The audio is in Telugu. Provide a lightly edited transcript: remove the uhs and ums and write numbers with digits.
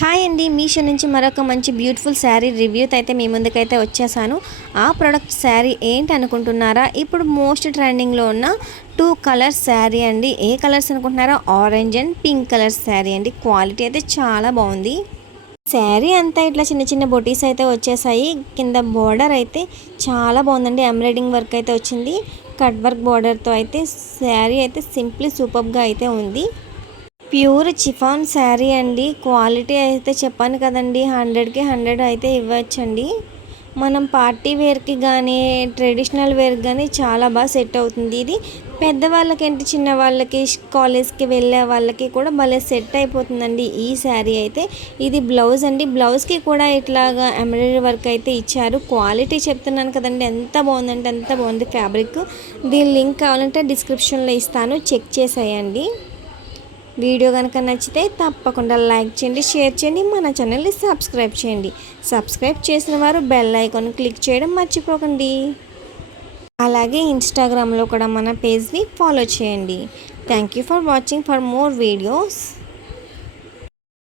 హాయ్ అండి, మీషో నుంచి మరొక మంచి బ్యూటిఫుల్ శారీ రివ్యూతో అయితే మీ ముందుకైతే వచ్చేసాను. ఆ ప్రోడక్ట్ శారీ ఏంటి అనుకుంటున్నారా? ఇప్పుడు మోస్ట్ ట్రెండింగ్లో ఉన్న 2 కలర్స్ శారీ అండి. ఏ కలర్స్ అనుకుంటున్నారా? Orange and pink colour sari అండి. క్వాలిటీ అయితే చాలా బాగుంది. శారీ అంతా ఇట్లా చిన్న చిన్న బొటీస్ అయితే వచ్చేసాయి. కింద బార్డర్ అయితే చాలా బాగుందండి. ఎంబ్రాయిడింగ్ వర్క్ అయితే వచ్చింది. కట్ వర్క్ బార్డర్తో అయితే శారీ అయితే సింప్లీ సూపర్గా అయితే ఉంది. ప్యూర్ చిఫాన్ శారీ అండి. క్వాలిటీ అయితే చెప్పాను కదండి, 100కి 100 అయితే ఇవ్వచ్చండి. మనం పార్టీ వేర్కి కానీ ట్రెడిషనల్ వేర్కి కానీ చాలా బాగా సెట్ అవుతుంది. ఇది పెద్దవాళ్ళకి ఏంటి, చిన్న వాళ్ళకి, కాలేజ్కి వెళ్ళే వాళ్ళకి కూడా భలే సెట్ అయిపోతుందండి ఈ శారీ అయితే. ఇది బ్లౌజ్ అండి. బ్లౌజ్కి కూడా ఇట్లాగా ఎంబ్రాయిడరీ వర్క్ అయితే ఇచ్చారు. క్వాలిటీ చెప్తున్నాను కదండి, ఎంత బాగుందంటే ఎంత బాగుంది ఫ్యాబ్రిక్. దీని లింక్ కావాలంటే డిస్క్రిప్షన్లో ఇస్తాను, చెక్ చేసేయండి. వీడియో కనుక నచ్చితే తప్పకుండా లైక్ చేయండి, షేర్ చేయండి, మన ఛానల్ని సబ్స్క్రైబ్ చేయండి. సబ్స్క్రైబ్ చేసిన వారు బెల్ ఐకాన్ క్లిక్ చేయడం మర్చిపోకండి. అలాగే ఇన్స్టాగ్రామ్లో కూడా మన పేజ్ని ఫాలో చేయండి. Thank you for watching for more videos.